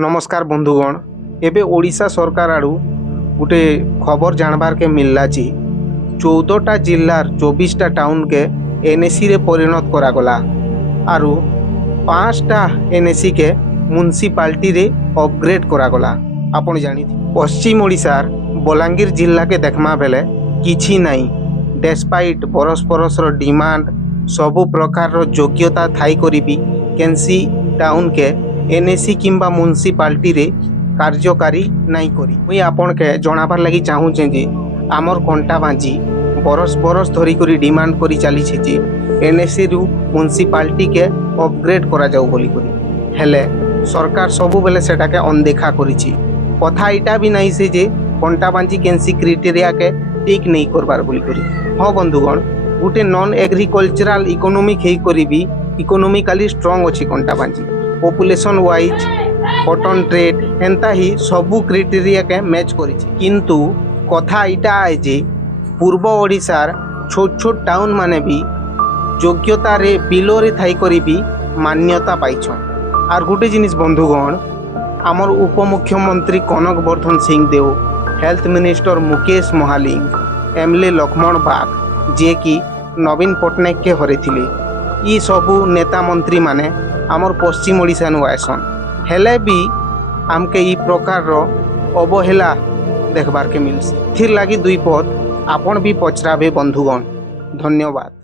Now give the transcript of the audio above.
नमस्कार बंधुगण। एबे ओडिशा सरकार आड़ू गोटे खबर जानबार के मिलला जी 14टा जिल्लार 24टा टाउन के एनएसी रे परिणत करागला आरु 5टा एनएसी के म्युनिसिपालिटी रे अपग्रेड करागला। आपण जानी पश्चिम ओडिशार बलांगीर जिल्ला के देखमा बेले किछि नाई, डेस्पाइट बरस बरस डिमांड सबु प्रकार रो योग्यता थाई करी भी केनसी टाउन के एनएसी किंबा म्युनिसिपालिटी रे कार्यकारी नाई करी। मुई आपन के जणाबार लगी चाहूचे जे आमर कंटा बांजी बरस बरस धरी करी डिमांड करी चली छे जे एनएसी रु म्युनिसिपालिटी के अपग्रेड करा जाऊ बोली करी, हेले सरकार सबु बेले सेटा के अनदेखा करिछि। कथा इटा भी नहीं से जे कंटा बांजी केनसी क्राइटेरिया के टिक नहीं करबार बोली करी। हाँ बंधुगण, गोटे नॉन एग्रीकल्चरल इकोनॉमिक हेई करी भी इकोनॉमिकली स्ट्रांग अछि कंटा बांजी। पॉपुलेशन वाइज कॉटन ट्रेड एंता ही सबू क्राइटेरिया के मैच करिछि। किंतु कथा इटा आए जे पूर्व ओडिशार छोट छोट टाउन माने भी योग्यता रे बिलो रे थाई करी भी मान्यता पाइछन। आर गोटे जिनिस बंधुगण, आमर उपमुख्यमंत्री Kanak Vardhan Singh Deo, health minister Mukesh Mahaling, MLA Laxman Bag जे कि नवीन पट्टनायक के हरेथिले, ई सबू नेता मंत्री माने आमर पश्चिम ओडिशा नु आयसन, हेले भी आमके ई प्रकार रो अवहेला देखबार के मिलसी। थिर लागी दुई पद आपण भी पचराबे बंधुगण। धन्यवाद।